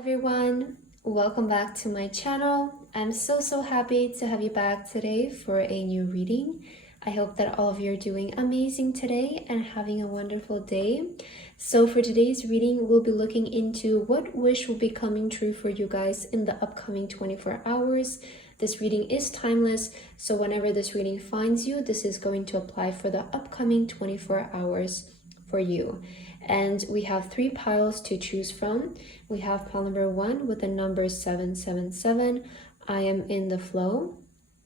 everyone, welcome back to my channel. I'm so happy to have you back today for a new reading. I hope that all of you are doing amazing today and having a wonderful day. So for today's reading, we'll be looking into what wish will be coming true for you guys in the upcoming 24 hours. This reading is timeless, so whenever this reading finds you, this is going to apply for the upcoming 24 hours for you. And we have 3 piles to choose from. We have pile number 1 with the number 777, I am in the flow.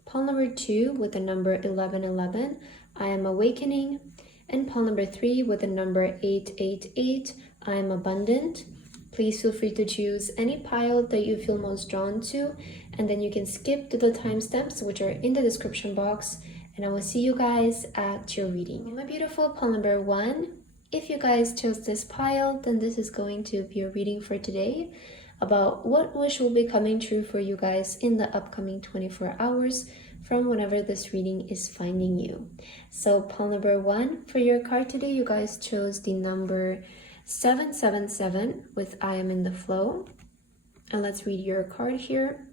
Pile number 2 with the number 1111, I am awakening. And pile number 3 with the number 888, I am abundant. Please feel free to choose any pile that you feel most drawn to, and then you can skip to the timestamps which are in the description box, and I will see you guys at your reading. My beautiful pile number 1, if you guys chose this pile, then this is going to be a reading for today about what wish will be coming true for you guys in the upcoming 24 hours from whenever this reading is finding you. So pile number 1 for your card today, you guys chose the number 777 with I am in the flow. And let's read your card here.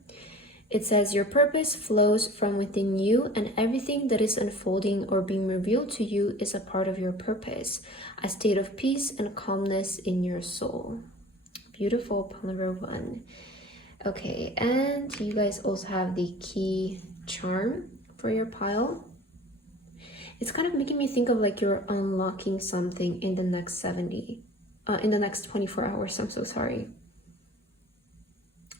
It says, your purpose flows from within you, and everything that is unfolding or being revealed to you is a part of your purpose, a state of peace and calmness in your soul. Beautiful, pile number 1. Okay, and you guys also have the key charm for your pile. It's kind of making me think of like you're unlocking something in the next 24 hours. I'm so sorry.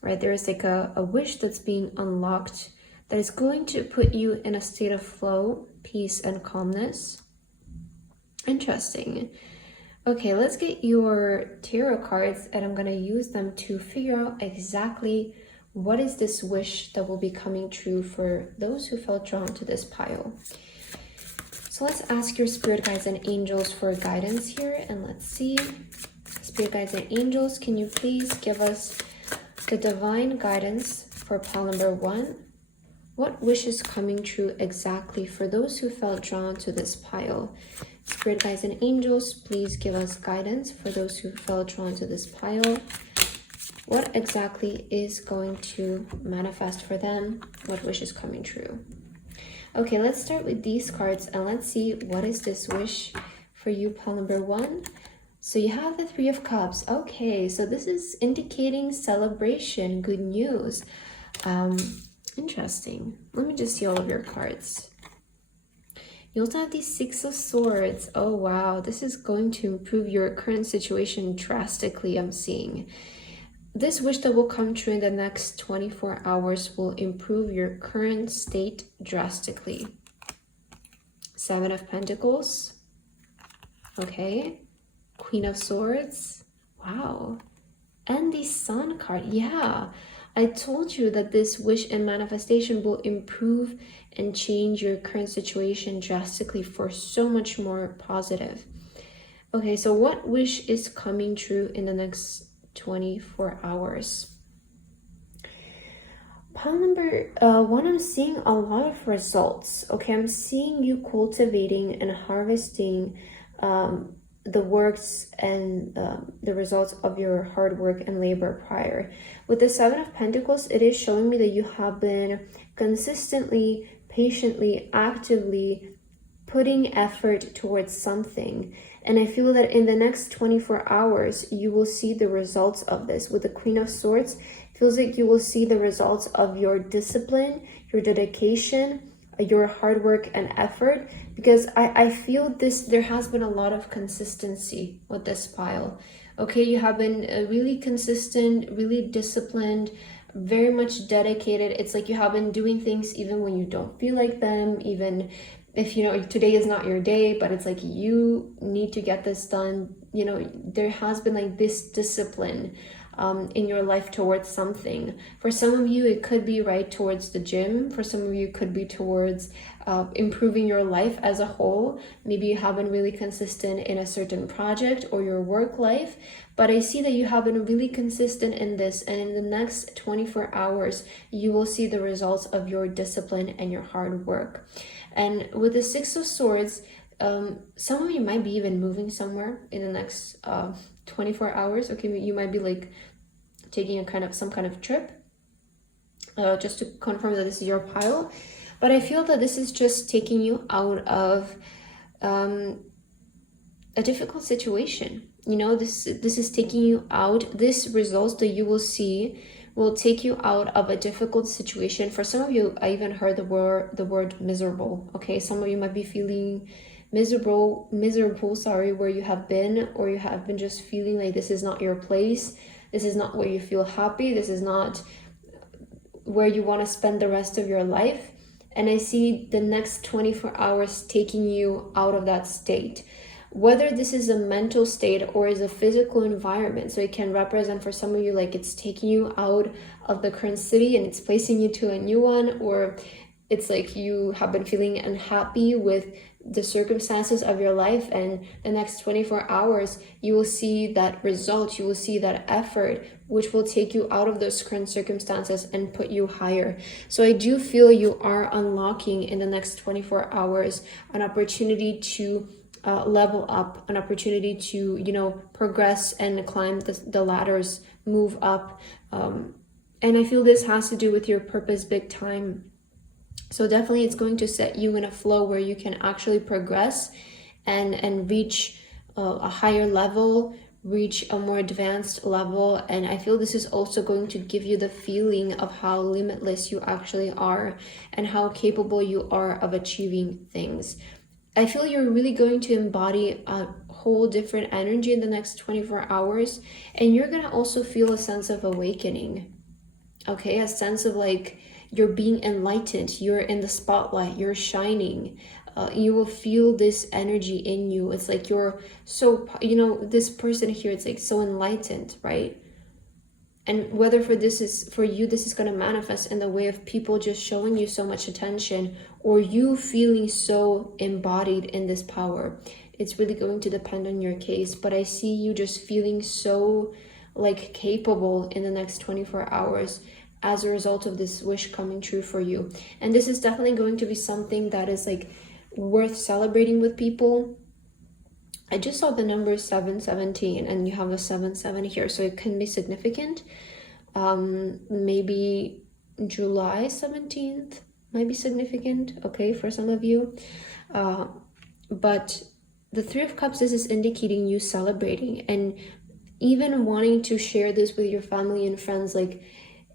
Right, there is like a wish that's being unlocked that is going to put you in a state of flow, peace, and calmness. Interesting. Okay, let's get your tarot cards, and I'm going to use them to figure out exactly what is this wish that will be coming true for those who felt drawn to this pile. So let's ask your spirit guides and angels for guidance here, and let's see. Spirit guides and angels, can you please give us the divine guidance for pile number 1? What wish is coming true exactly for those who felt drawn to this pile? Spirit guides and angels, please give us guidance for those who felt drawn to this pile. What exactly is going to manifest for them? What wish is coming true? Okay, let's start with these cards and let's see what is this wish for you, pile number 1. So you have the 3 of Cups. Okay, so this is indicating celebration, good news. Interesting. Let me just see all of your cards. You also have the 6 of Swords. Oh wow, this is going to improve your current situation drastically, I'm seeing. This wish that will come true in the next 24 hours will improve your current state drastically. 7 of Pentacles. Okay. Queen of Swords. Wow. And the Sun card. Yeah, I told you that this wish and manifestation will improve and change your current situation drastically for so much more positive. Okay, so what wish is coming true in the next 24 hours? Pile number 1, I'm seeing a lot of results. Okay, I'm seeing you cultivating and harvesting the works and the results of your hard work and labor prior. With the 7 of Pentacles, it is showing me that you have been consistently, patiently, actively putting effort towards something. And I feel that in the next 24 hours, you will see the results of this. With the Queen of Swords, it feels like you will see the results of your discipline, your dedication, your hard work and effort, because I feel this, there has been a lot of consistency with this pile. Okay, you have been really consistent, really disciplined, very much dedicated. It's like you have been doing things even when you don't feel like them, even if you know today is not your day, but it's like you need to get this done. You know, there has been like this discipline in your life towards something. For some of you, it could be right towards the gym. For some of you, it could be towards improving your life as a whole. Maybe you haven't really consistent in a certain project or your work life, but I see that you have been really consistent in this, and in the next 24 hours, you will see the results of your discipline and your hard work. And with the 6 of Swords, some of you might be even moving somewhere in the next 24 hours. Okay, you might be like taking a kind of some kind of trip, just to confirm that this is your pile. But I feel that this is just taking you out of a difficult situation. You know, this is taking you out. This results that you will see will take you out of a difficult situation. For some of you, I even heard the word miserable. Okay, some of you might be feeling miserable, sorry, where you have been, or you have been just feeling like this is not your place. This is not where you feel happy. This is not where you want to spend the rest of your life. And I see the next 24 hours taking you out of that state. Whether this is a mental state or is a physical environment. So it can represent for some of you like it's taking you out of the current city and it's placing you to a new one, or it's like you have been feeling unhappy with the circumstances of your life, and the next 24 hours you will see that result, you will see that effort, which will take you out of those current circumstances and put you higher. So I do feel you are unlocking in the next 24 hours an opportunity to level up, an opportunity to, you know, progress and climb the ladders, move up. And I feel this has to do with your purpose big time. So definitely it's going to set you in a flow where you can actually progress and reach a higher level, reach a more advanced level. And I feel this is also going to give you the feeling of how limitless you actually are and how capable you are of achieving things. I feel you're really going to embody a whole different energy in the next 24 hours. And you're going to also feel a sense of awakening. Okay, a sense of like you're being enlightened, you're in the spotlight, you're shining. You will feel this energy in you. It's like you're so, you know, this person here, it's like so enlightened, right? And whether for you, this is going to manifest in the way of people just showing you so much attention, or you feeling so embodied in this power. It's really going to depend on your case, but I see you just feeling so like capable in the next 24 hours as a result of this wish coming true for you. And this is definitely going to be something that is like worth celebrating with people. I just saw the number 717 and you have the 77 here, so it can be significant. Maybe July 17th might be significant, okay, for some of you. But the Three of Cups, this is indicating you celebrating and even wanting to share this with your family and friends, like,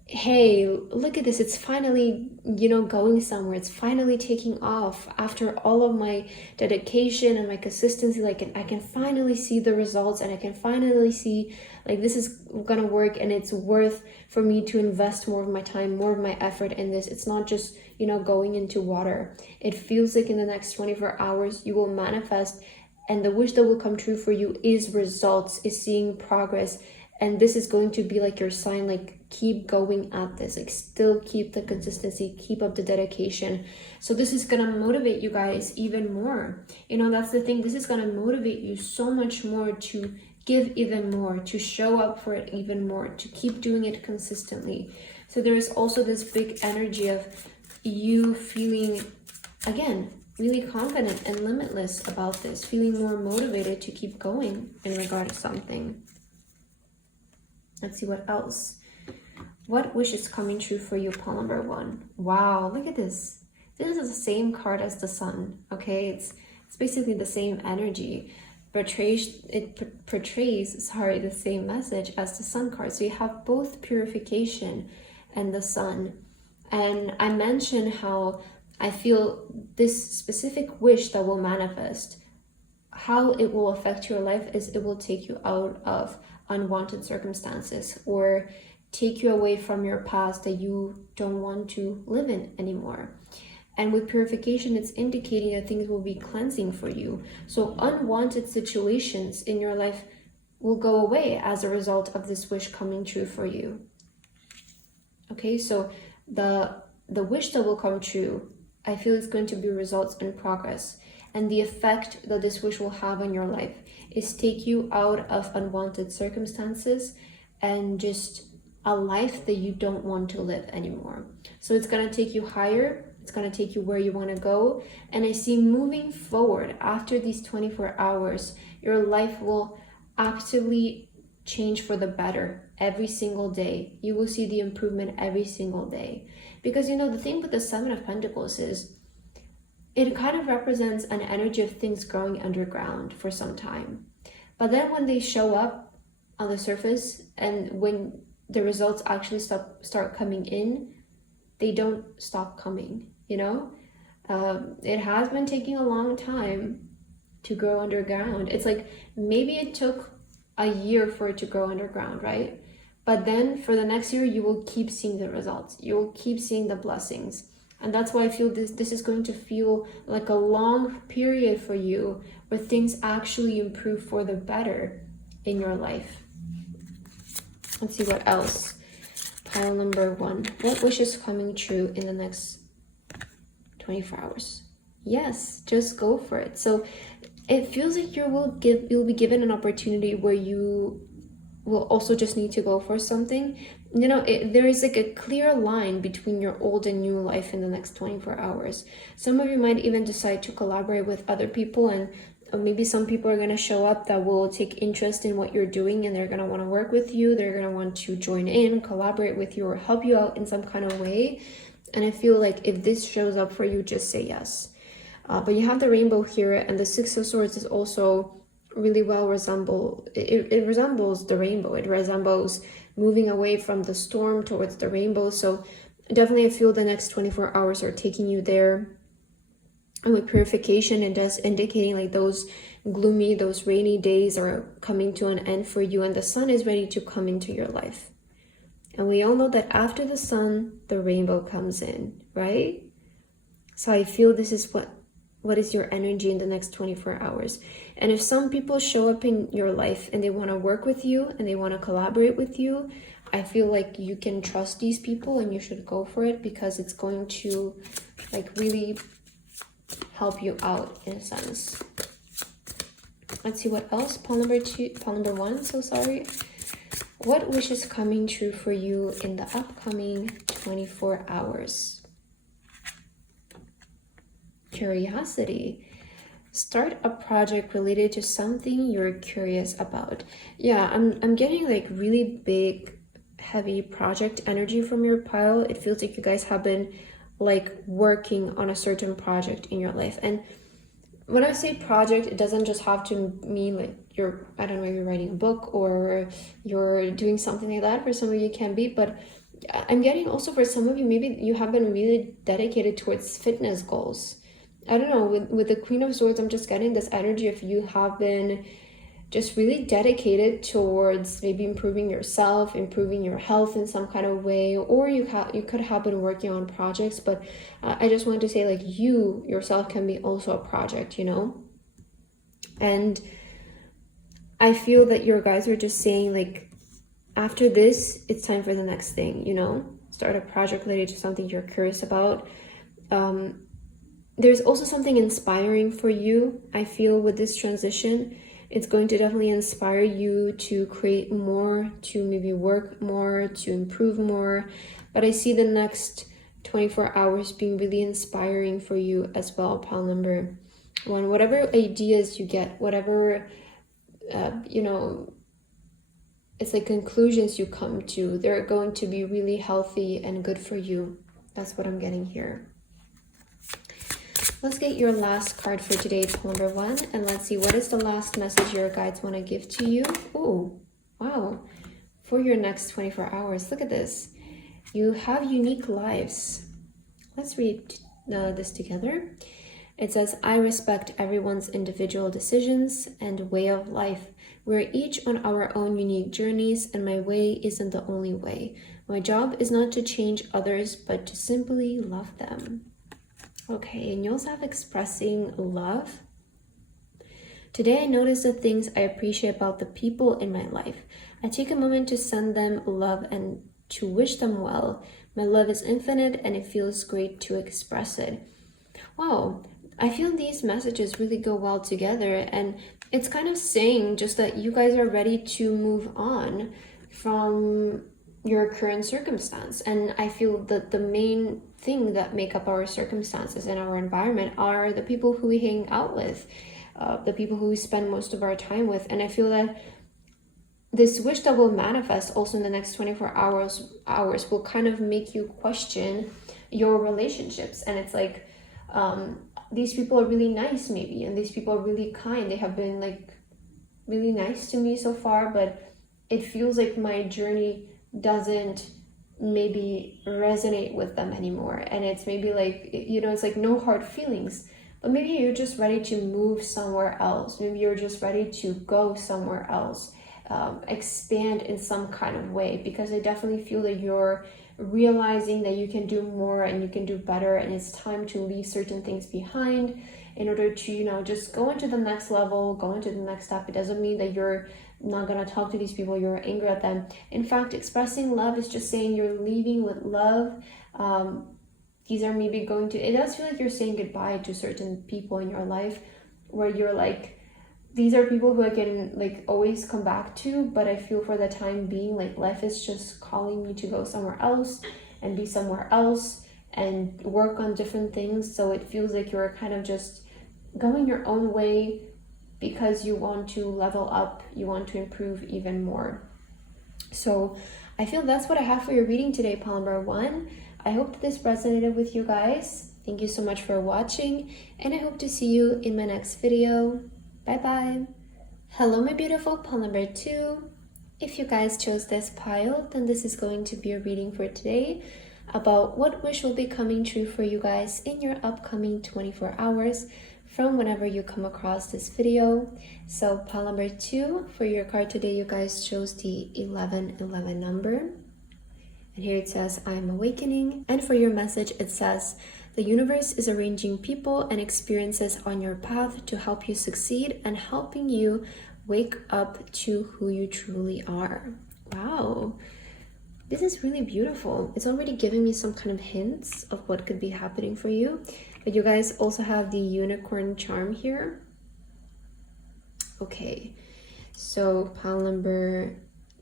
hey, look at this, it's finally, you know, going somewhere, it's finally taking off after all of my dedication and my consistency. Like, I can finally see the results, and I can finally see like this is gonna work, and it's worth for me to invest more of my time, more of my effort in this. It's not just, you know, going into water. It feels like in the next 24 hours you will manifest, and the wish that will come true for you is results, is seeing progress. And this is going to be like your sign, like keep going at this, like still keep the consistency, keep up the dedication. So this is going to motivate you guys even more. You know, that's the thing. This is going to motivate you so much more to give even more, to show up for it even more, to keep doing it consistently. So there is also this big energy of you feeling, again, really confident and limitless about this, feeling more motivated to keep going in regard to something. Let's see what else. What wish is coming true for you, pile number 1? Wow, look at this. This is the same card as the Sun, okay? It's basically the same energy. It portrays the same message as the Sun card. So you have both purification and the Sun. And I mentioned how I feel this specific wish that will manifest, how it will affect your life is it will take you out of unwanted circumstances or take you away from your past that you don't want to live in anymore. And with purification, it's indicating that things will be cleansing for you. So unwanted situations in your life will go away as a result of this wish coming true for you. Okay, so the wish that will come true, I feel it's going to be results and progress. And the effect that this wish will have on your life is take you out of unwanted circumstances and just a life that you don't want to live anymore. So it's going to take you higher. It's going to take you where you want to go. And I see moving forward after these 24 hours, your life will actively change for the better. every single day. You will see the improvement every single day. Because, you know, the thing with the Seven of Pentacles is it kind of represents an energy of things growing underground for some time. But then when they show up on the surface and when the results actually start coming in, they don't stop coming, you know? It has been taking a long time to grow underground. It's like maybe it took a year for it to grow underground, right? But then for the next year, you will keep seeing the results. You will keep seeing the blessings. And that's why I feel this is going to feel like a long period for you where things actually improve for the better in your life. Let's see what else. Pile number 1. What wish is coming true in the next 24 hours? Yes, just go for it. So it feels like you'll be given an opportunity where you will also just need to go for something. You know, there is like a clear line between your old and new life in the next 24 hours. Some of you might even decide to collaborate with other people, and maybe some people are going to show up that will take interest in what you're doing, and they're going to want to work with you. They're going to want to join in, collaborate with you, or help you out in some kind of way. And I feel like if this shows up for you, just say yes. But you have the rainbow here, and the Six of Swords is also really well it resembles the rainbow. It resembles moving away from the storm towards the rainbow. So definitely I feel the next 24 hours are taking you there. And with purification, it does indicating like those gloomy, those rainy days are coming to an end for you, and the sun is ready to come into your life. And we all know that after the sun, the rainbow comes in, right? So I feel this is what is your energy in the next 24 hours. And if some people show up in your life and they want to work with you and they want to collaborate with you, I feel like you can trust these people and you should go for it, because it's going to like really help you out in a sense. Let's see what else. Pile number 1, so sorry. What wish is coming true for you in the upcoming 24 hours? Curiosity. Start a project related to something you're curious about. Yeah, I'm getting like really big, heavy project energy from your pile. It feels like you guys have been like working on a certain project in your life. And when I say project, it doesn't just have to mean like you're writing a book or you're doing something like that. For some of you, it can be, but I'm getting also for some of you, maybe you have been really dedicated towards fitness goals. I don't know, with the Queen of Swords, I'm just getting this energy if you have been just really dedicated towards maybe improving yourself, improving your health in some kind of way, or you could have been working on projects, but I just wanted to say like you yourself can be also a project, you know? And I feel that your guys are just saying like, after this, it's time for the next thing, you know? Start a project related to something you're curious about. There's also something inspiring for you, I feel, with this transition. It's going to definitely inspire you to create more, to maybe work more, to improve more. But I see the next 24 hours being really inspiring for you as well, pile number 1. Whatever ideas you get, whatever, you know, it's like conclusions you come to, they're going to be really healthy and good for you. That's what I'm getting here. Let's get your last card for today, pile number 1, and let's see what is the last message your guides want to give to you. Oh, wow. For your next 24 hours, look at this. You have unique lives. Let's read this together. It says, I respect everyone's individual decisions and way of life. We're each on our own unique journeys, and my way isn't the only way. My job is not to change others, but to simply love them. Okay, and you also have expressing love. Today I notice the things I appreciate about the people in my life. I take a moment to send them love and to wish them well. My love is infinite and it feels great to express it. Wow, I feel these messages really go well together, and it's kind of saying just that you guys are ready to move on from your current circumstance. And I feel that the main thing that make up our circumstances and our environment are the people who we hang out with, the people who we spend most of our time with. And I feel that this wish that will manifest also in the next 24 hours will kind of make you question your relationships. And it's like, these people are really nice maybe, and these people are really kind. They have been like really nice to me so far, but it feels like my journey doesn't maybe resonate with them anymore. And it's maybe like, you know, it's like no hard feelings, but maybe you're just ready to move somewhere else. Maybe you're just ready to go somewhere else, expand in some kind of way, because I definitely feel that you're realizing that you can do more and you can do better, and it's time to leave certain things behind in order to, you know, just go into the next level, go into the next step. It doesn't mean that you're not gonna talk to these people, you're angry at them. In fact, expressing love is just saying you're leaving with love. These are maybe going to, it does feel like you're saying goodbye to certain people in your life, where you're like, these are people who I can like always come back to, but I feel for the time being, like life is just calling me to go somewhere else and be somewhere else and work on different things. So it feels like you're kind of just going your own way because you want to level up, you want to improve even more. So I feel that's what I have for your reading today, pile number 1. I hope this resonated with you guys. Thank you so much for watching, and I hope to see you in my next video. Bye bye. Hello, my beautiful pile number 2. If you guys chose this pile, then this is going to be a reading for today about what wish will be coming true for you guys in your upcoming 24 hours from whenever you come across this video. So pile number 2, for your card today, you guys chose the 1111 number. And here it says, I am awakening. And for your message, it says, the universe is arranging people and experiences on your path to help you succeed and helping you wake up to who you truly are. Wow. This is really beautiful. It's already giving me some kind of hints of what could be happening for you. But you guys also have the unicorn charm here. Okay, so pile number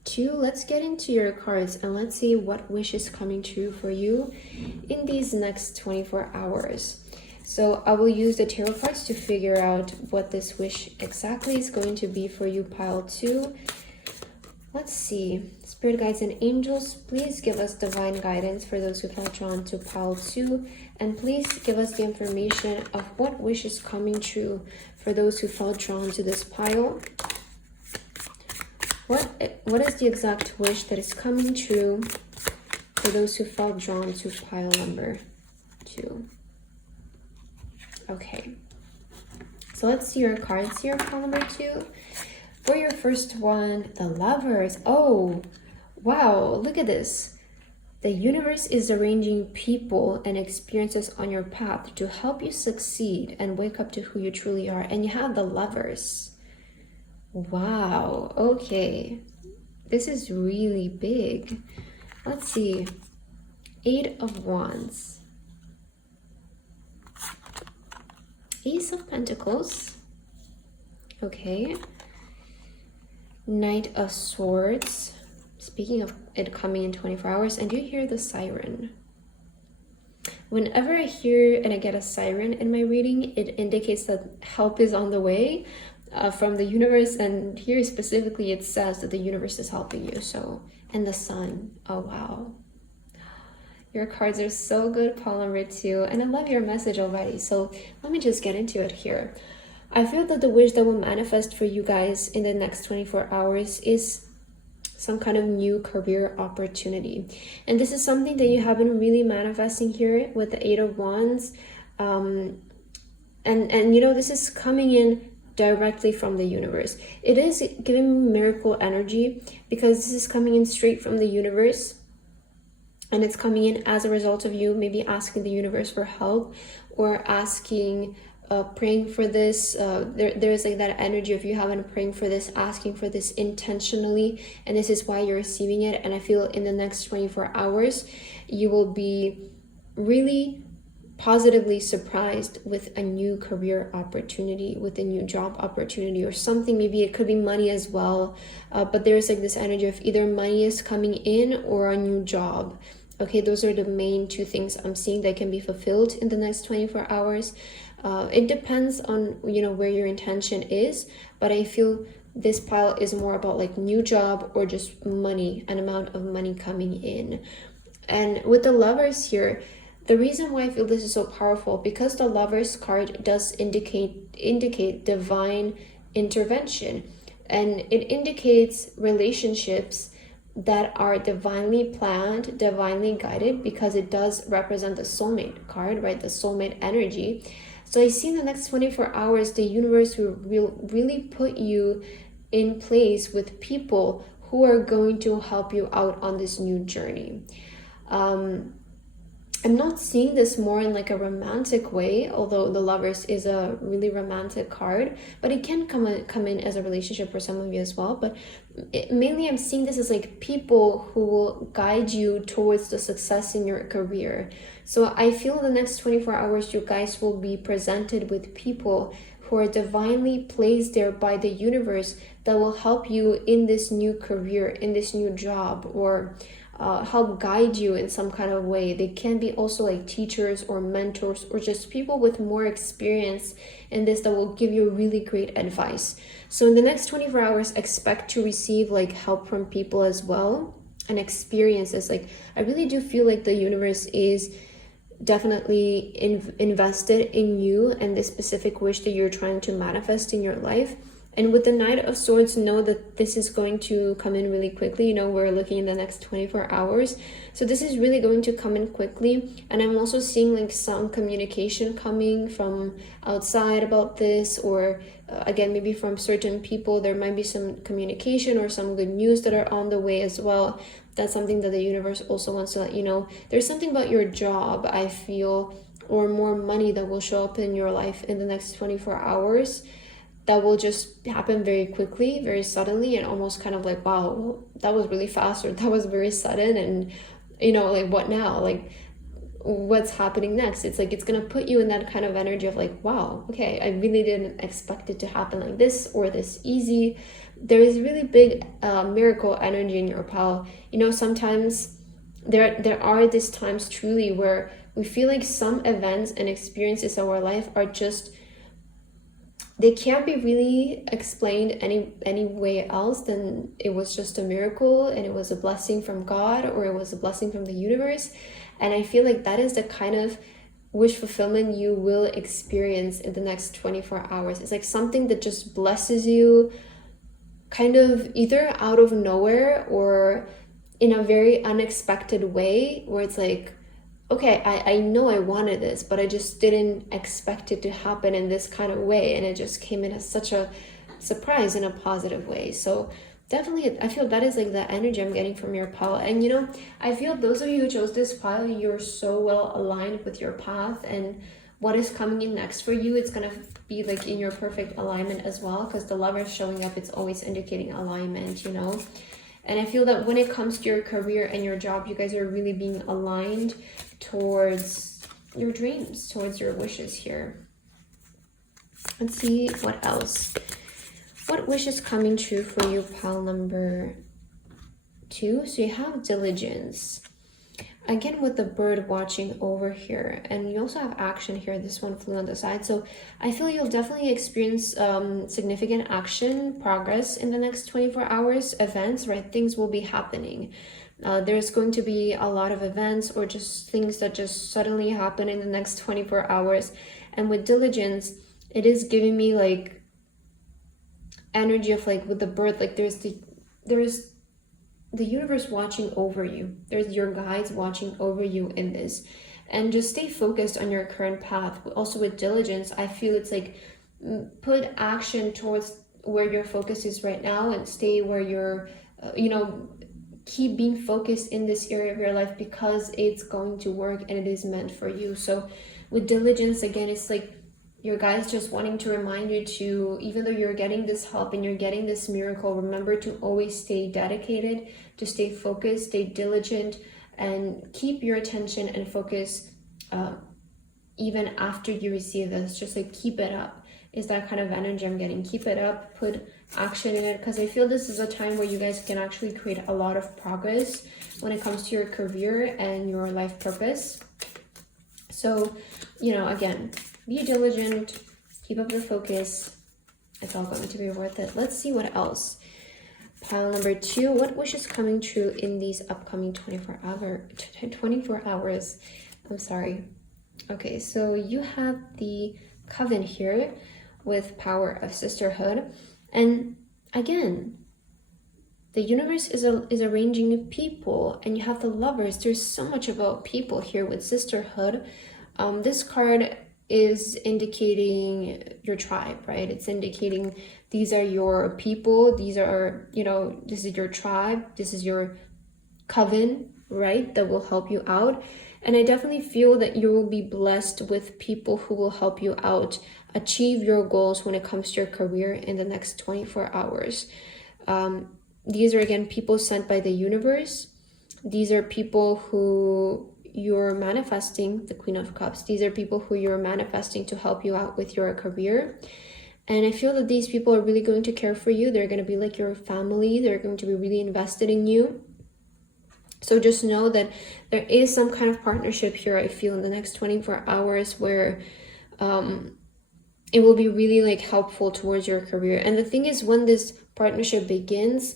2, let's get into your cards and let's see what wish is coming true for you in these next 24 hours. So I will use the tarot cards to figure out what this wish exactly is going to be for you, pile 2. Let's see. Spirit guides and angels, please give us divine guidance for those who felt drawn to pile 2. And please give us the information of what wish is coming true for those who felt drawn to this pile. What is the exact wish that is coming true for those who felt drawn to pile number 2? Okay. So let's see your cards here, pile number 2. For your first one, the Lovers. Oh, wow, look at this. The universe is arranging people and experiences on your path to help you succeed and wake up to who you truly are. And you have the Lovers. Wow, okay. This is really big. Let's see. 8 of Wands. Ace of Pentacles. Okay. Knight of Swords. Speaking of it coming in 24 hours, and you hear the siren. Whenever I hear and I get a siren in my reading, it indicates that help is on the way from the universe. And here specifically, it says that the universe is helping you. So, and the sun. Oh, wow. Your cards are so good, pile number 2. And I love your message already. So let me just get into it here. I feel that the wish that will manifest for you guys in the next 24 hours is some kind of new career opportunity. And this is something that you have been really manifesting here with the 8 of Wands. And you know, this is coming in directly from the universe. It is giving miracle energy because this is coming in straight from the universe. And it's coming in as a result of you maybe asking the universe for help or asking, praying for this. There's like that energy of you having praying for this, asking for this intentionally, and this is why you're receiving it. And I feel in the next 24 hours, you will be really positively surprised with a new career opportunity, with a new job opportunity or something. Maybe it could be money as well, but there's like this energy of either money is coming in or a new job. Okay, those are the main 2 things I'm seeing that can be fulfilled in the next 24 hours. It depends on, you know, where your intention is, but I feel this pile is more about like new job or just money, an amount of money coming in. And with the Lovers here, the reason why I feel this is so powerful, because the Lovers card does indicate divine intervention, and it indicates relationships that are divinely planned, divinely guided, because it does represent the soulmate card, right? The soulmate energy. So I see in the next 24 hours, the universe will really put you in place with people who are going to help you out on this new journey. I'm not seeing this more in like a romantic way, although the Lovers is a really romantic card, but it can come in as a relationship for some of you as well. But mainly I'm seeing this as like people who will guide you towards the success in your career. So I feel the next 24 hours you guys will be presented with people who are divinely placed there by the universe that will help you in this new career, in this new job, or help guide you in some kind of way. They can be also like teachers or mentors or just people with more experience in this that will give you really great advice. So in the next 24 hours, expect to receive like help from people as well, and experiences. Like I really do feel like the universe is definitely invested in you and this specific wish that you're trying to manifest in your life. And with the Knight of Swords, know that this is going to come in really quickly. You know, we're looking in the next 24 hours. So this is really going to come in quickly. And I'm also seeing like some communication coming from outside about this, or again, maybe from certain people. There might be some communication or some good news that are on the way as well. That's something that the universe also wants to let you know. There's something about your job, I feel, or more money that will show up in your life in the next 24 hours. That will just happen very quickly, very suddenly, and almost kind of like, wow, that was really fast, or that was very sudden, and you know, like what now? Like what's happening next? It's like it's gonna put you in that kind of energy of like, wow, okay, I really didn't expect it to happen like this or this easy. There is really big miracle energy in your pile. You know, sometimes there are these times truly where we feel like some events and experiences of our life are just, they can't be really explained any way else than it was just a miracle and it was a blessing from God, or it was a blessing from the universe. And I feel like that is the kind of wish fulfillment you will experience in the next 24 hours. It's like something that just blesses you kind of either out of nowhere or in a very unexpected way, where it's like, okay, I know I wanted this, but I just didn't expect it to happen in this kind of way. And it just came in as such a surprise in a positive way. So definitely, I feel that is like the energy I'm getting from your pile. And you know, I feel those of you who chose this pile, you're so well aligned with your path and what is coming in next for you. It's going to be like in your perfect alignment as well, because the Lover showing up, it's always indicating alignment, you know. And I feel that when it comes to your career and your job, you guys are really being aligned towards your dreams, towards your wishes here. Let's see what else. What wish is coming true for you, pile number 2? So you have diligence. Again, with the bird watching over here. And you also have action here. This one flew on the side. So I feel you'll definitely experience significant action, progress in the next 24 hours, events, right? Things will be happening. There's going to be a lot of events or just things that just suddenly happen in the next 24 hours. And with diligence, it is giving me like energy of like with the bird, like there's the universe watching over you. There's your guides watching over you in this. And just stay focused on your current path. Also with diligence, I feel it's like put action towards where your focus is right now and stay where you're, you know, keep being focused in this area of your life because it's going to work and it is meant for you. So with diligence, again, it's like your guides just wanting to remind you to, even though you're getting this help and you're getting this miracle, remember to always stay dedicated, to stay focused, stay diligent, and keep your attention and focus even after you receive this. Just like keep it up is that kind of energy I'm getting. Keep it up, put action in it, because I feel this is a time where you guys can actually create a lot of progress when it comes to your career and your life purpose. So, you know, again, be diligent, keep up the focus, it's all going to be worth it. Let's see what else. Pile number 2, what wish is coming true in these upcoming 24 hours? I'm sorry. Okay, so you have the coven here with power of sisterhood. And again, the universe is arranging people, and you have the lovers. There's so much about people here with sisterhood. This card is indicating your tribe, right? It's indicating these are your people. These are, you know, this is your tribe. This is your coven, right? That will help you out. And I definitely feel that you will be blessed with people who will help you out, achieve your goals when it comes to your career in the next 24 hours. These are, again, people sent by the universe. These are people who you're manifesting, the Queen of Cups. These are people who you're manifesting to help you out with your career. And I feel that these people are really going to care for you. They're going to be like your family. They're going to be really invested in you. So just know that there is some kind of partnership here, I feel, in the next 24 hours where it will be really like helpful towards your career. And the thing is, when this partnership begins,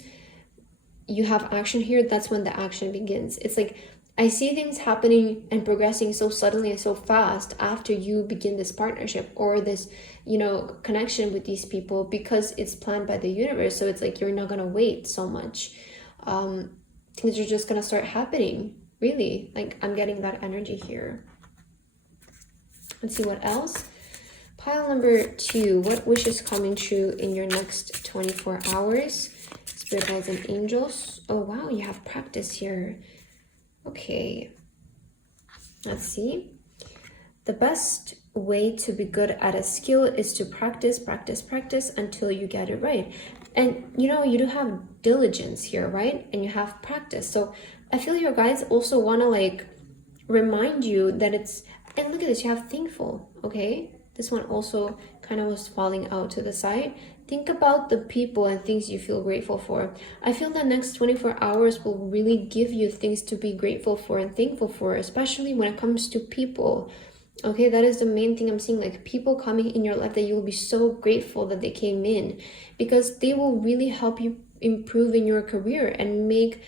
you have action here. That's when the action begins. It's like, I see things happening and progressing so suddenly and so fast after you begin this partnership or this, you know, connection with these people, because it's planned by the universe. So it's like, you're not going to wait so much. Things are just going to start happening. Really, like, I'm getting that energy here. Let's see what else. Pile number 2, what wish is coming true in your next 24 hours? Spirit guides and angels. Oh, wow, you have practice here. Okay, let's see. The best way to be good at a skill is to practice until you get it right. And you know, you do have diligence here, right? And you have practice. So I feel your guides also want to like remind you that it's, and look at this, you have thankful, okay? This one also kind of was falling out to the side. Think about the people and things you feel grateful for. I feel the next 24 hours will really give you things to be grateful for and thankful for, especially when it comes to people. Okay, that is the main thing I'm seeing, like people coming in your life that you will be so grateful that they came in, because they will really help you improve in your career and make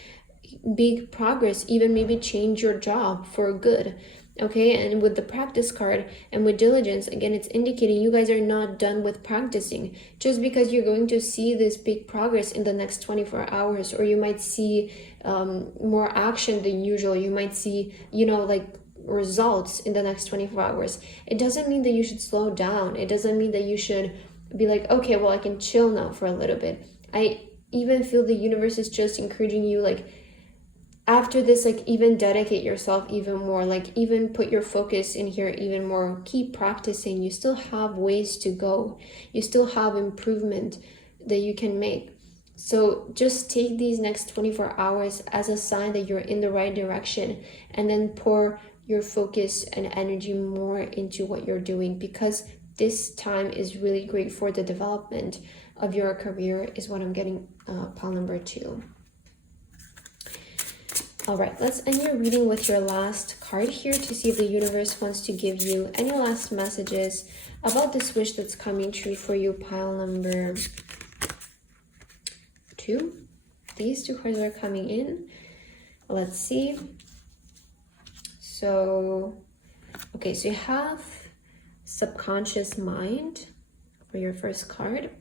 big progress, even maybe change your job for good. Okay, and with the practice card and with diligence, again, it's indicating you guys are not done with practicing. Just because you're going to see this big progress in the next 24 hours, or you might see more action than usual, you might see, you know, like results in the next 24 hours. It doesn't mean that you should slow down. It doesn't mean that you should be like, okay, well, I can chill now for a little bit. I even feel the universe is just encouraging you, like, after this, like, even dedicate yourself even more, like even put your focus in here even more, keep practicing. You still have ways to go. You still have improvement that you can make. So just take these next 24 hours as a sign that you're in the right direction, and then pour your focus and energy more into what you're doing, because this time is really great for the development of your career, is what I'm getting. Pile number 2. All right, let's end your reading with your last card here to see if the universe wants to give you any last messages about this wish that's coming true for you. Pile number 2. These 2 cards are coming in. Let's see. So, okay, so you have subconscious mind for your first card.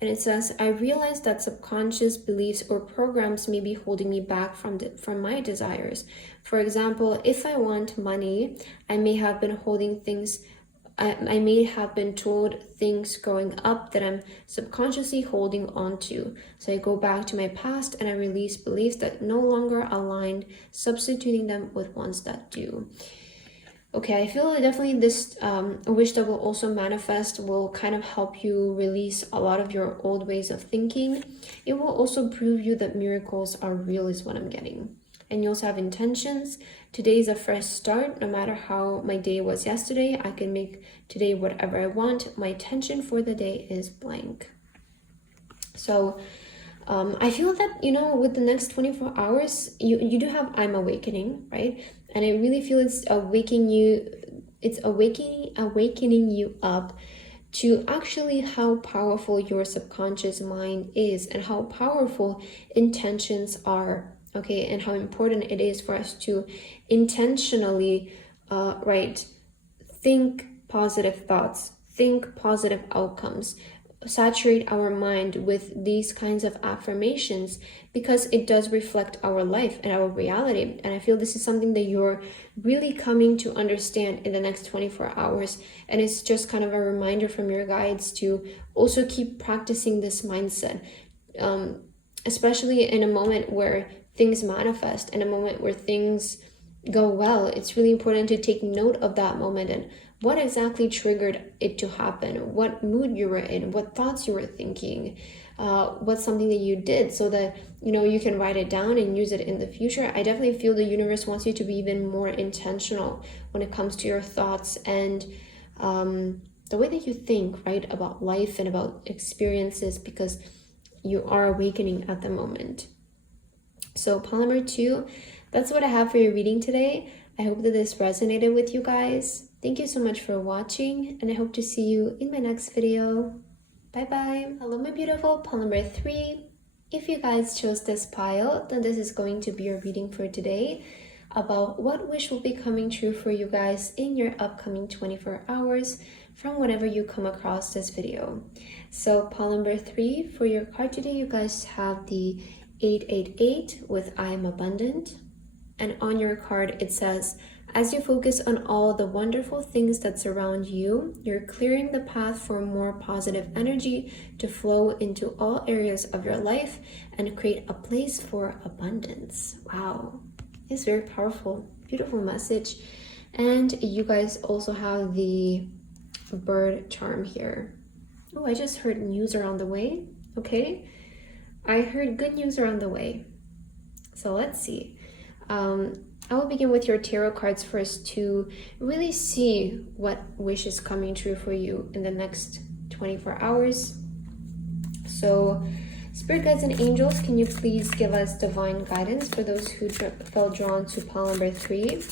And it says, I realize that subconscious beliefs or programs may be holding me back from my desires. For example, if I want money, I may have been holding things, I may have been told things growing up that I'm subconsciously holding on to. So I go back to my past and I release beliefs that no longer aligned, substituting them with ones that do. Okay, I feel definitely this wish that will also manifest will kind of help you release a lot of your old ways of thinking. It will also prove you that miracles are real, is what I'm getting. And you also have intentions. Today is a fresh start. No matter how my day was yesterday, I can make today whatever I want. My intention for the day is blank. So I feel that, you know, with the next 24 hours, you do have I'm awakening, right? And I really feel it's awakening you up to actually how powerful your subconscious mind is and how powerful intentions are, okay, and how important it is for us to intentionally, right, think positive thoughts, think positive outcomes, saturate our mind with these kinds of affirmations, because it does reflect our life and our reality. And I feel this is something that you're really coming to understand in the next 24 hours. And it's just kind of a reminder from your guides to also keep practicing this mindset, especially in a moment where things manifest, in a moment where things go well. It's really important to take note of that moment and what exactly triggered it to happen, what mood you were in, what thoughts you were thinking, what's something that you did, so that you can write it down and use it in the future. I definitely feel the universe wants you to be even more intentional when it comes to your thoughts and the way that you think, right, about life and about experiences, because you are awakening at the moment. So pile number 2, that's what I have for your reading today. I hope that this resonated with you guys. Thank you so much for watching, and I hope to see you in my next video. Bye bye. Hello my beautiful, pile number 3. If you guys chose this pile, then this is going to be your reading for today about what wish will be coming true for you guys in your upcoming 24 hours from whenever you come across this video. So pile number 3, for your card today, you guys have the 888 with I am abundant. And on your card, it says, as you focus on all the wonderful things that surround you, you're clearing the path for more positive energy to flow into all areas of your life and create a place for abundance. Wow, it's very powerful, beautiful message. And you guys also have the bird charm here. Oh, I just heard news are on the way. Okay, I heard good news are on the way. So let's see. I will begin with your tarot cards first to really see what wish is coming true for you in the next 24 hours. So, Spirit guides and angels, can you please give us divine guidance for those who felt drawn to pile number 3?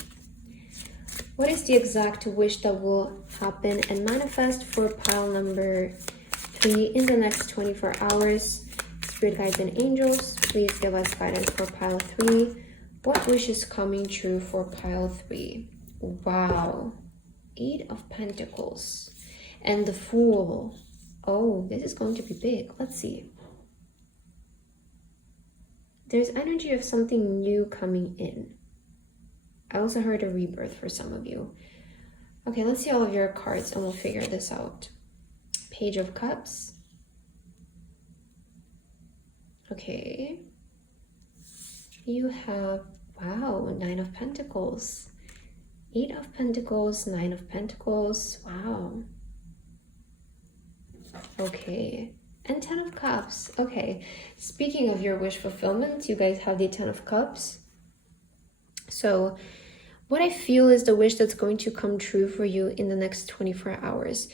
What is the exact wish that will happen and manifest for pile number 3 in the next 24 hours? Spirit guides and angels, please give us guidance for pile 3. What wish is coming true for pile 3? Wow. 8 of Pentacles. And the Fool. Oh, this is going to be big. Let's see. There's energy of something new coming in. I also heard a rebirth for some of you. Okay, let's see all of your cards and we'll figure this out. Page of Cups. Okay. You have, wow, 9 of Pentacles. 8 of Pentacles, 9 of Pentacles. Wow. Okay. And 10 of Cups. Okay. Speaking of your wish fulfillment, you guys have the 10 of Cups. So what I feel is the wish that's going to come true for you in the next 24 hours.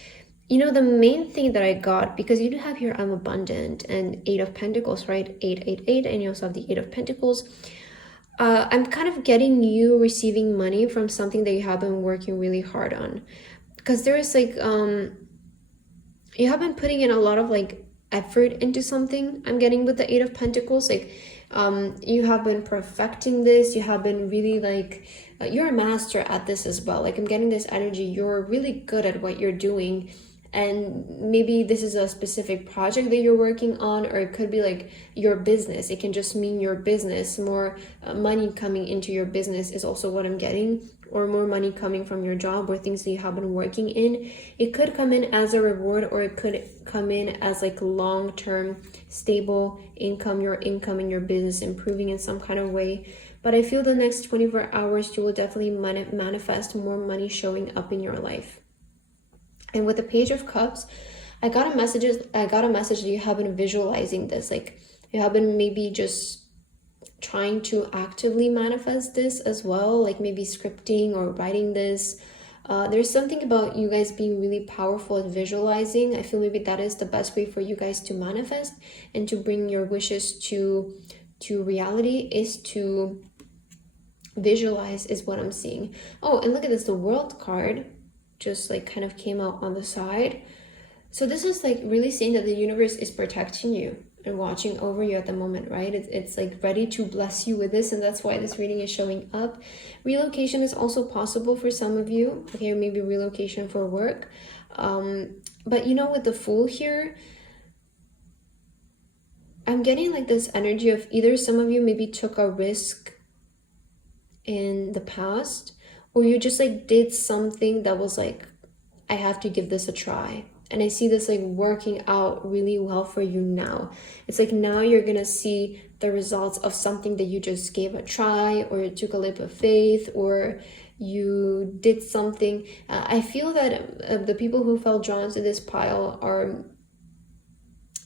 The main thing that I got, because you do have here I'm abundant and 8 of Pentacles, right? 888, and you also have the 8 of Pentacles. I'm kind of getting you receiving money from something that you have been working really hard on. Because there is like, you have been putting in a lot of like effort into something. I'm getting with the 8 of Pentacles, like you have been perfecting this. You have been really like, you're a master at this as well. Like I'm getting this energy. You're really good at what you're doing. And maybe this is a specific project that you're working on, or it could be like your business. It can just mean your business. More money coming into your business is also what I'm getting, or more money coming from your job or things that you have been working in. It could come in as a reward, or it could come in as like long-term stable income, your income in your business improving in some kind of way. But I feel the next 24 hours, you will definitely manifest more money showing up in your life. And with the Page of Cups, I got a message that you have been visualizing this. Like you have been maybe just trying to actively manifest this as well, like maybe scripting or writing this. There's something about you guys being really powerful at visualizing. I feel maybe that is the best way for you guys to manifest and to bring your wishes to reality, is to visualize, is what I'm seeing. Oh, and look at this, the World card just like kind of came out on the side. So this is like really saying that the universe is protecting you and watching over you at the moment, right? It's like ready to bless you with this, and that's why this reading is showing up. Relocation is also possible for some of you, okay, or maybe relocation for work. But you know, with the Fool here, I'm getting like this energy of either some of you maybe took a risk in the past, or you just like did something that was like, I have to give this a try. And I see this like working out really well for you now. It's like now you're gonna see the results of something that you just gave a try, or you took a leap of faith, or you did something. I feel that the people who felt drawn to this pile are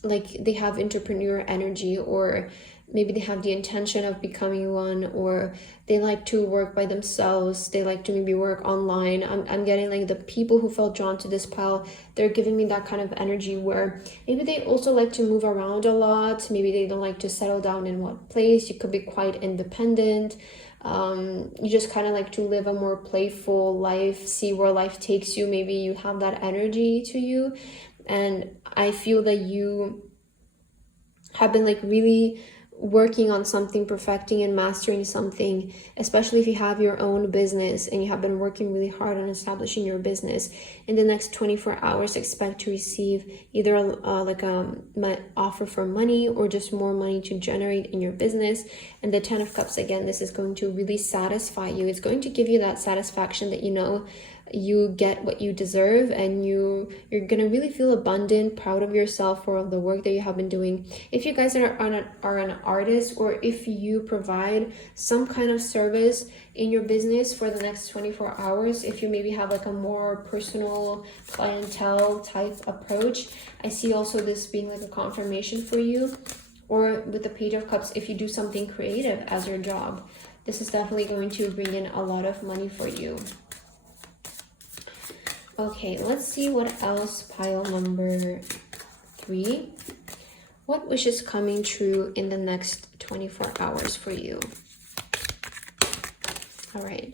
like they have entrepreneur energy, or maybe they have the intention of becoming one, or they like to work by themselves, they like to maybe work online. I'm getting like the people who felt drawn to this pile, they're giving me that kind of energy where maybe they also like to move around a lot, maybe they don't like to settle down in one place. You could be quite independent. You just kind of like to live a more playful life, see where life takes you. Maybe you have that energy to you, and I feel that you have been like really working on something, perfecting and mastering something, especially if you have your own business and you have been working really hard on establishing your business. In the next 24 hours, expect to receive either like a offer for money, or just more money to generate in your business. And the 10 of Cups, again, this is going to really satisfy you. It's going to give you that satisfaction that you know you get what you deserve, and you're gonna really feel abundant, proud of yourself for the work that you have been doing. If you guys are an artist, or if you provide some kind of service in your business for the next 24 hours, if you maybe have like a more personal clientele type approach, I see also this being like a confirmation for you. Or with the Page of Cups, if you do something creative as your job, this is definitely going to bring in a lot of money for you. Okay, let's see what else. Pile number 3. What wish is coming true in the next 24 hours for you? All right,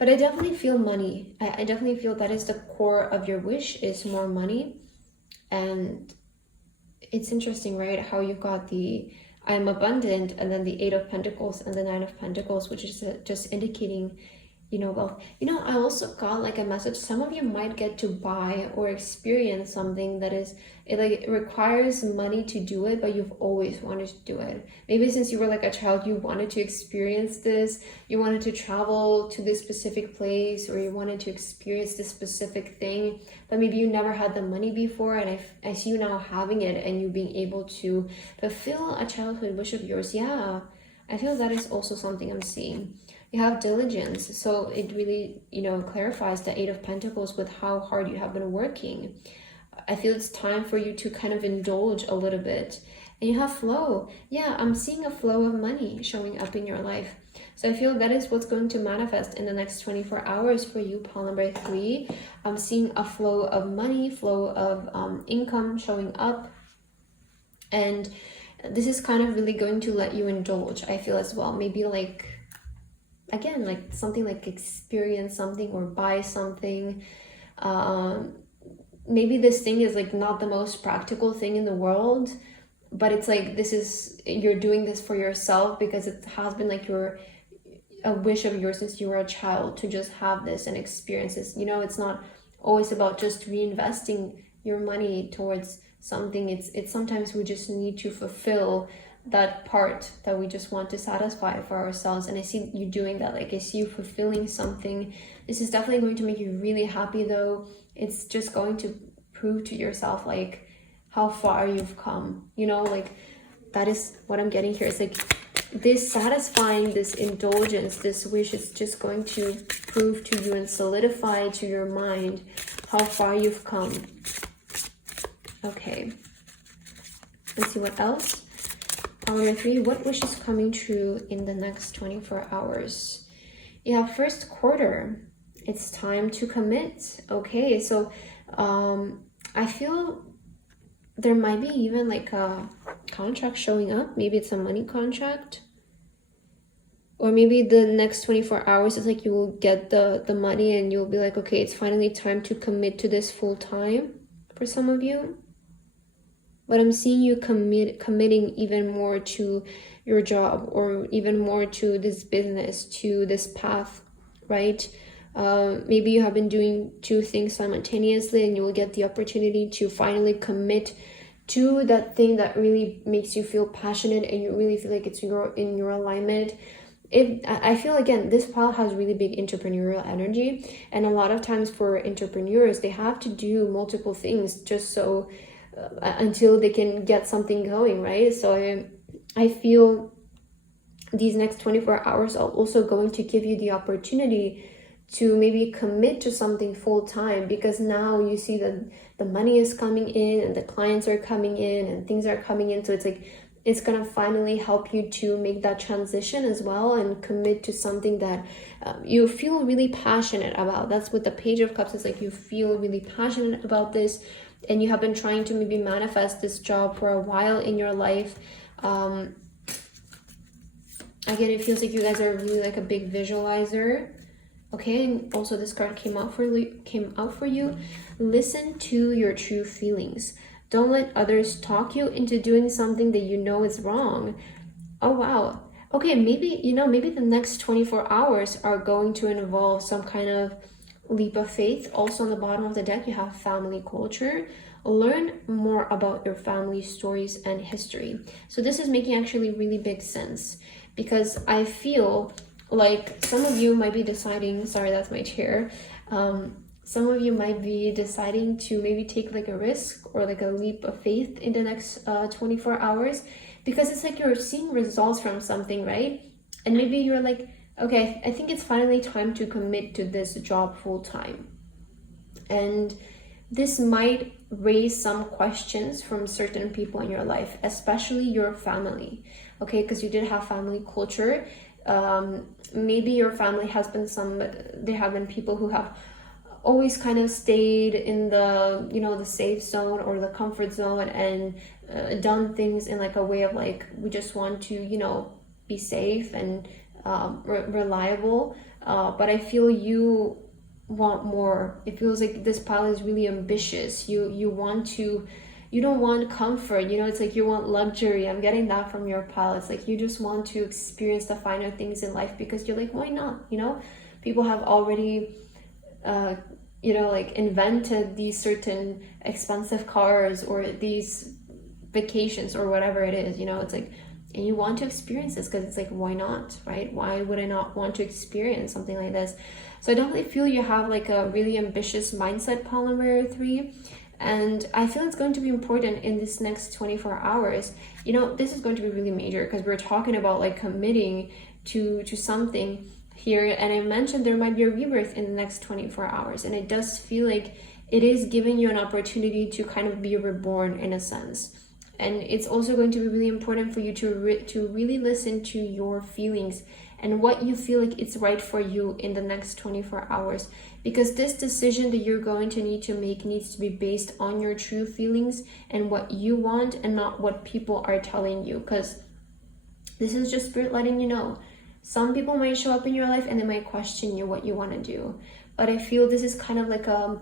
but I definitely feel money. I definitely feel that is the core of your wish, is more money. And it's interesting, right? How you've got the I'm abundant, and then the 8 of Pentacles and the 9 of Pentacles, which is just indicating, you know, wealth. You know, I also got like a message. Some of you might get to buy or experience something that is, it requires money to do it, but you've always wanted to do it. Maybe since you were like a child, you wanted to experience this. You wanted to travel to this specific place, or you wanted to experience this specific thing, but maybe you never had the money before. And I see you now having it, and you being able to fulfill a childhood wish of yours. Yeah, I feel that is also something I'm seeing. You have diligence, so it really, you know, clarifies the 8 of Pentacles with how hard you have been working. I feel it's time for you to kind of indulge a little bit. And you have flow. Yeah, I'm seeing a flow of money showing up in your life. So I feel that is what's going to manifest in the next 24 hours for you, pile number 3. I'm seeing a flow of money, flow of income showing up. And this is kind of really going to let you indulge, I feel, as well. Maybe like, again, like something like experience something or buy something. Maybe this thing is like not the most practical thing in the world, but it's like, this is, you're doing this for yourself because it has been like a wish of yours since you were a child to just have this and experience this. You know, it's not always about just reinvesting your money towards something. It's sometimes we just need to fulfill that part that we just want to satisfy for ourselves. And I see you doing that. Like, I see you fulfilling something. This is definitely going to make you really happy, though. It's just going to prove to yourself like how far you've come, you know, like that is what I'm getting here. It's like this satisfying, this indulgence, this wish is just going to prove to you and solidify to your mind how far you've come. Okay, let's see what else. Number 3, what wish is coming true in the next 24 hours? You have first quarter. It's time to commit. Okay, so I feel there might be even like a contract showing up. Maybe it's a money contract. Or maybe the next 24 hours is like you will get the money and you'll be like, okay, it's finally time to commit to this full time. for some of you. But I'm seeing you committing even more to your job, or even more to this business, to this path, right? Maybe you have been doing two things simultaneously, and you will get the opportunity to finally commit to that thing that really makes you feel passionate, and you really feel like it's in your alignment. I feel, again, this pile has really big entrepreneurial energy, and a lot of times for entrepreneurs, they have to do multiple things just so until they can get something going, right? So I feel these next 24 hours are also going to give you the opportunity to maybe commit to something full time, because now you see that the money is coming in and the clients are coming in and things are coming in. So it's like, it's going to finally help you to make that transition as well and commit to something that you feel really passionate about. That's what the Page of Cups is like. You feel really passionate about this, and you have been trying to maybe manifest this job for a while in your life. Again, it feels like you guys are really like a big visualizer. Okay, and also this card came out for you. Listen to your true feelings. Don't let others talk you into doing something that you know is wrong. Oh, wow. Okay, maybe, maybe the next 24 hours are going to involve some kind of leap of faith. Also on the bottom of the deck, you have family culture. Learn more about your family stories and history. So this is making actually really big sense, because I feel like some of you might be deciding, sorry, that's my chair. Some of you might be deciding to maybe take like a risk or like a leap of faith in the next 24 hours, because it's like you're seeing results from something, right? And maybe you're like, okay, I think it's finally time to commit to this job full time. And this might raise some questions from certain people in your life, especially your family, okay? Because you did have family culture. Maybe your family has been there have been people who have always kind of stayed in the, the safe zone or the comfort zone, and done things in like a way of like, we just want to, be safe and reliable. But I feel you want more. It feels like this pile is really ambitious. You don't want comfort, it's like you want luxury. I'm getting that from your pile. It's like you just want to experience the finer things in life, because you're like, why not? People have already like invented these certain expensive cars or these vacations or whatever it is, it's like, and you want to experience this because it's like, why not, right? Why would I not want to experience something like this? So I definitely feel you have like a really ambitious mindset, pile number 3. And I feel it's going to be important in this next 24 hours. This is going to be really major, because we're talking about like committing to something here. And I mentioned there might be a rebirth in the next 24 hours. And it does feel like it is giving you an opportunity to kind of be reborn in a sense. And it's also going to be really important for you to really listen to your feelings and what you feel like it's right for you in the next 24 hours. Because this decision that you're going to need to make needs to be based on your true feelings and what you want, and not what people are telling you. Because this is just Spirit letting you know. Some people might show up in your life and they might question you what you want to do. But I feel this is kind of like a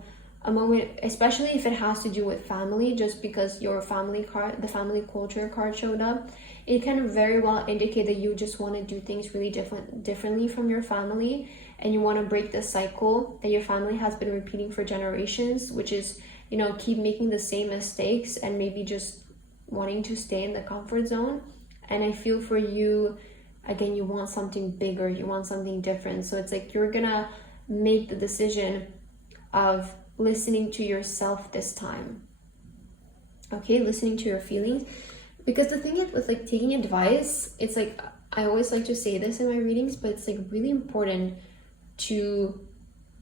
moment, especially if it has to do with family, just because your family card, the family culture card showed up, it can very well indicate that you just want to do things really differently from your family, and you want to break the cycle that your family has been repeating for generations, which is, keep making the same mistakes and maybe just wanting to stay in the comfort zone. And I feel for you, again, you want something bigger, you want something different. So it's like you're gonna make the decision of listening to yourself this time. Okay, listening to your feelings. Because the thing is with like taking advice, it's like, I always like to say this in my readings, but it's like really important to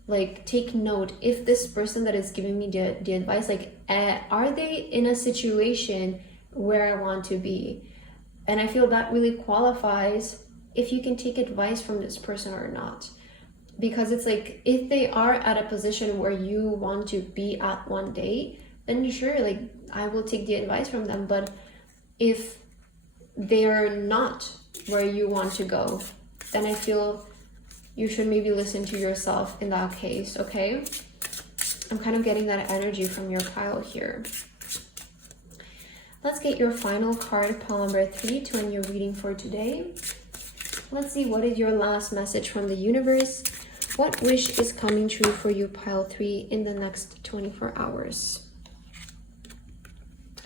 like take note if this person that is giving me the advice, like are they in a situation where I want to be? And I feel that really qualifies if you can take advice from this person or not. Because it's like, if they are at a position where you want to be at one day, then sure, like I will take the advice from them. But if they're not where you want to go, then I feel you should maybe listen to yourself in that case, okay? I'm kind of getting that energy from your pile here. Let's get your final card, pile number 3, to end your reading for today. Let's see, what is your last message from the universe? What wish is coming true for you, pile 3, in the next 24 hours?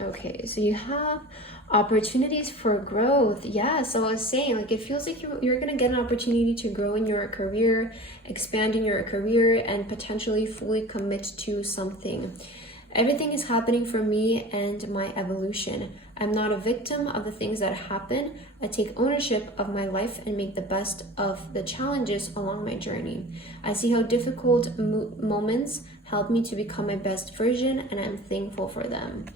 Okay, so you have opportunities for growth. Yeah, so I was saying, like, it feels like you're gonna get an opportunity to grow in your career, expand in your career, and potentially fully commit to something. Everything is happening for me and my evolution. I'm not a victim of the things that happen. I take ownership of my life and make the best of the challenges along my journey. I see how difficult moments help me to become my best version, and I'm thankful for them.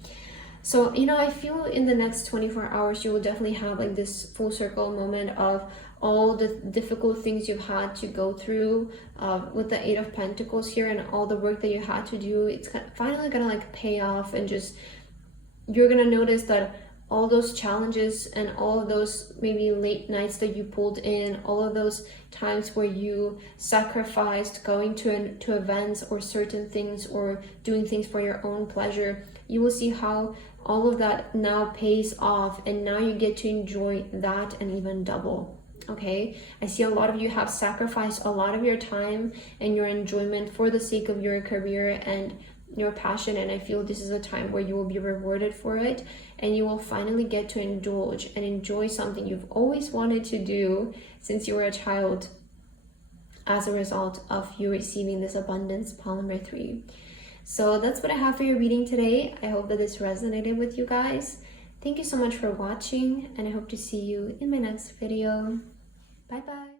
So, you know, I feel in the next 24 hours, you will definitely have like this full circle moment of all the difficult things you've had to go through with the 8 of Pentacles here, and all the work that you had to do. It's finally gonna like pay off, and just you're gonna notice that all those challenges and all of those maybe late nights that you pulled in, all of those times where you sacrificed going to events or certain things, or doing things for your own pleasure, you will see how all of that now pays off, and now you get to enjoy that and even double. Okay, I see a lot of you have sacrificed a lot of your time and your enjoyment for the sake of your career and your passion, and I feel this is a time where you will be rewarded for it, and you will finally get to indulge and enjoy something you've always wanted to do since you were a child, as a result of you receiving this abundance, pile number 3. So that's what I have for your reading today. I hope that this resonated with you guys. Thank you so much for watching, and I hope to see you in my next video. Bye bye.